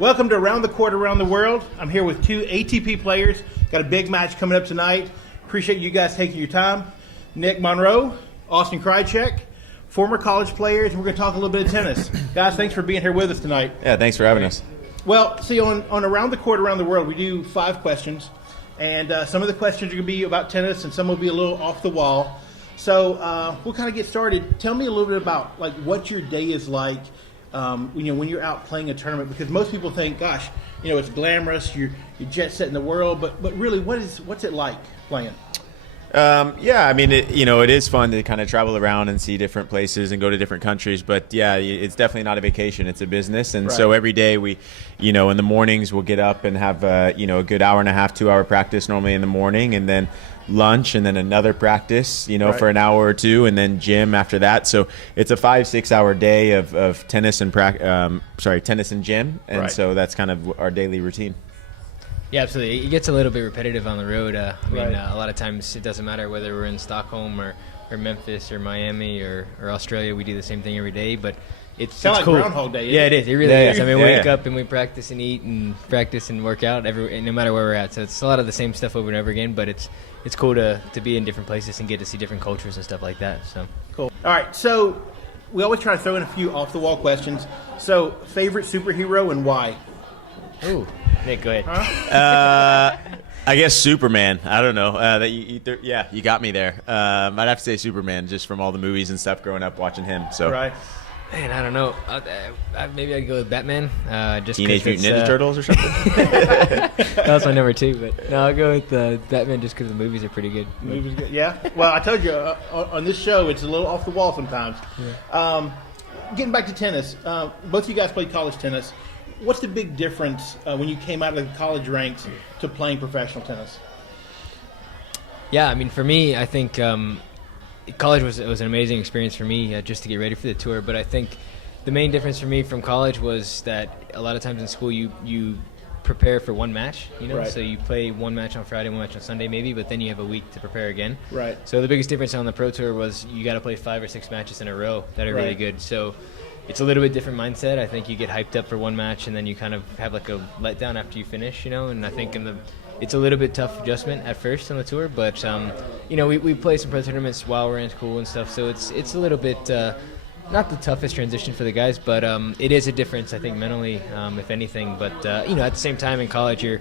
Welcome to Around the Court, Around the World. I'm here with two ATP players. Got a big match coming up tonight. Appreciate you guys taking your time. Nick Monroe, Austin Krajicek, former college players, and we're going to talk a little bit of tennis. Guys, thanks for being here with us tonight. Yeah, thanks for having us. Well, see, on Around the Court, Around the World, we do 5 questions. And some of the questions are going to be about tennis, and some will be a little off the wall. So we'll kind of get started. Tell me a little bit about what your day is like when you're out playing a tournament, because most people think, gosh, it's glamorous, you're jet setting the world, but really, what's it like playing? Yeah, I mean, it is fun to kind of travel around and see different places and go to different countries. But yeah, it's definitely not a vacation; it's a business. And so every day we, in the mornings we'll get up and have a good hour and a half, 2 hour practice normally in the morning, and then lunch, and then another practice, for an hour or two, and then gym after that. So it's a 5-6 hour day of tennis and tennis and gym, and so that's kind of our daily routine. Yeah, absolutely. It gets a little bit repetitive on the road. A lot of times it doesn't matter whether we're in Stockholm or Memphis or Miami or Australia. We do the same thing every day, but it's like cool. Groundhog Day. Yeah, it is. It really is. I mean, we wake up and we practice and eat and practice and work out no matter where we're at. So it's a lot of the same stuff over and over again, but it's cool to be in different places and get to see different cultures and stuff like that. So cool. All right, so we always try to throw in a few off-the-wall questions. So, favorite superhero and why? Ooh, Nick, go ahead. I guess Superman. I don't know. You got me there. I'd have to say Superman, just from all the movies and stuff growing up watching him. So. Right. Man, I don't know. Maybe I'd go with Batman. Just Teenage Mutant Ninja Turtles or something? That's my number 2, but no, I'll go with Batman just because the movies are pretty good. Movies good, yeah. Well, I told you, on this show, it's a little off the wall sometimes. Yeah. Getting back to tennis, both of you guys played college tennis. What's the big difference when you came out of the college ranks to playing professional tennis? Yeah, I mean, for me, I think college was an amazing experience for me just to get ready for the tour. But I think the main difference for me from college was that a lot of times in school you prepare for one match, Right. So you play one match on Friday, one match on Sunday maybe, but then you have a week to prepare again. Right. So the biggest difference on the Pro Tour was you got to play 5 or 6 matches in a row that are really good. So it's a little bit different mindset. I think you get hyped up for one match and then you kind of have like a letdown after you finish, and I think it's a little bit tough adjustment at first on the tour, but we play some pro tournaments while we're in school and stuff, so it's a little bit not the toughest transition for the guys, but it is a difference, I think, mentally, if anything. But at the same time in college, you're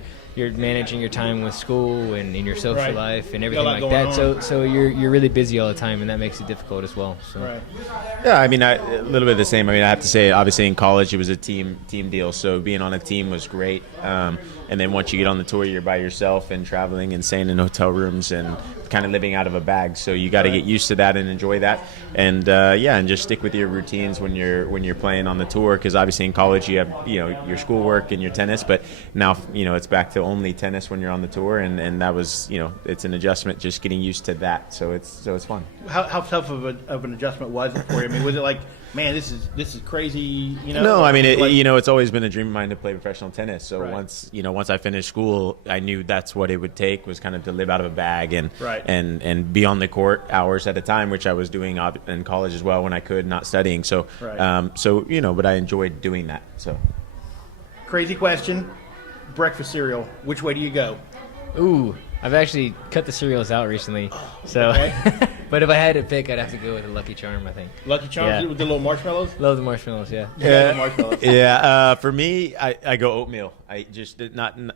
managing your time with school and in your social life and everything like that. So you're really busy all the time, and that makes it difficult as well. So. Right. Yeah, I mean, a little bit the same. I mean, I have to say, obviously in college it was a team deal, so being on a team was great. And then once you get on the tour, you're by yourself and traveling and staying in hotel rooms and kind of living out of a bag. So you got to get used to that and enjoy that. And and just stick with your routines when you're playing on the tour, because obviously in college you have your schoolwork and your tennis, but now it's back to only tennis when you're on the tour, and that was it's an adjustment, just getting used to that. So it's fun. How tough of an adjustment was it for you? I mean, was it like, man, this is crazy? No, I mean, it's always been a dream of mine to play professional tennis. So once I finished school, I knew that's what it would take, was kind of to live out of a bag and be on the court hours at a time, which I was doing in college as well when I could, not studying. So but I enjoyed doing that. So crazy question: breakfast cereal. Which way do you go? Ooh, I've actually cut the cereals out recently, so. Okay. But if I had to pick, I'd have to go with a Lucky Charm, I think. Lucky Charms with the little marshmallows? Love the marshmallows, yeah. Yeah, marshmallows. Yeah, for me, I go oatmeal. I just I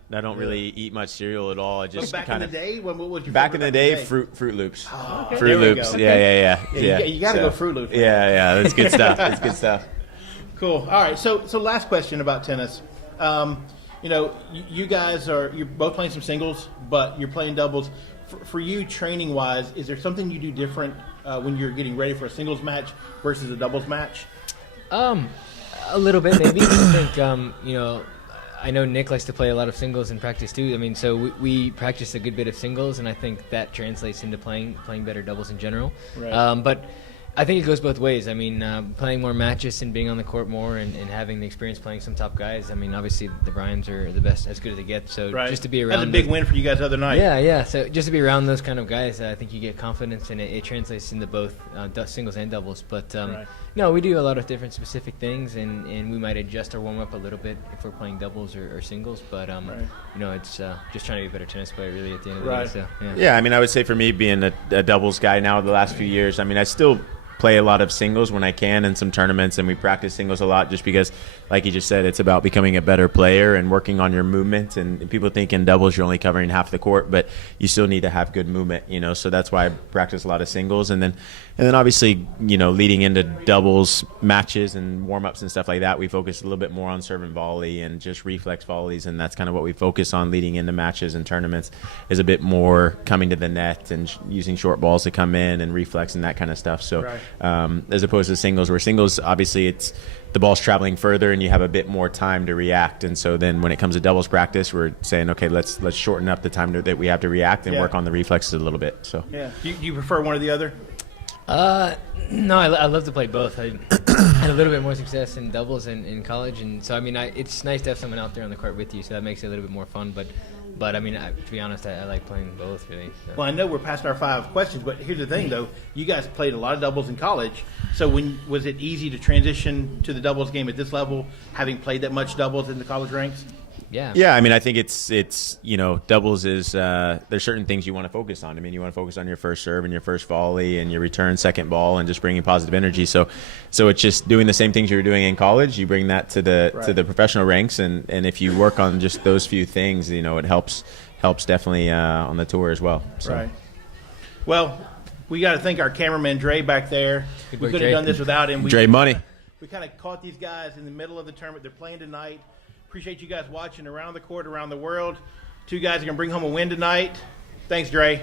don't really eat much cereal at all. I just back in the day, what was your back in the day? Fruit Loops. Oh, okay. Fruit Loops. Okay. Yeah. You got to go Fruit Loops. Yeah, that's good stuff. That's good stuff. Cool. All right. So last question about tennis. You guys you're both playing some singles, but you're playing doubles. For you, training-wise, is there something you do different when you're getting ready for a singles match versus a doubles match? A little bit, maybe. I think, I know Nick likes to play a lot of singles in practice, too. I mean, so we practice a good bit of singles, and I think that translates into playing better doubles in general. Right. But I think it goes both ways. I mean, playing more matches and being on the court more and having the experience playing some top guys. I mean, obviously the Bryans are the best, as good as they get. So just to be around. That's a big win for you guys the other night. Yeah. So just to be around those kind of guys, I think you get confidence, and it translates into both singles and doubles. But no, we do a lot of different specific things, and we might adjust our warm up a little bit if we're playing doubles or singles. But it's just trying to be a better tennis player, really, at the end of the day. So, yeah, I mean, I would say for me, being a doubles guy now the last few years, I mean, I still play a lot of singles when I can in some tournaments, and we practice singles a lot just because, like you just said, it's about becoming a better player and working on your movement. And people think in doubles you're only covering half the court, but you still need to have good movement, so that's why I practice a lot of singles. And then obviously, leading into doubles matches and warm-ups and stuff like that, we focus a little bit more on serve and volley and just reflex volleys, and that's kind of what we focus on leading into matches and tournaments, is a bit more coming to the net and using short balls to come in and reflex and that kind of stuff. So as opposed to singles, where singles, obviously it's the ball's traveling further and you have a bit more time to react. And so then when it comes to doubles practice, we're saying, okay, let's shorten up the time that we have to react and work on the reflexes a little bit. So you prefer one or the other? No, I love to play both. I had a little bit more success in doubles in college, and so I mean, it's nice to have someone out there on the court with you, so that makes it a little bit more fun. But I mean, to be honest, I like playing both, really. So. Well, I know we're past our 5 questions, but here's the thing, though. You guys played a lot of doubles in college, so was it easy to transition to the doubles game at this level, having played that much doubles in the college ranks? Yeah, I mean, I think it's doubles is there's certain things you want to focus on. I mean, you want to focus on your first serve and your first volley and your return second ball and just bringing positive energy. So it's just doing the same things you were doing in college. You bring that to the professional ranks, and if you work on just those few things, it helps definitely on the tour as well. So. Right. Well, we got to thank our cameraman Dre back there. We could have done this without him. Dre money. We kind of caught these guys in the middle of the tournament. They're playing tonight. Appreciate you guys watching around the court, around the world. 2 guys are going to bring home a win tonight. Thanks, Dre.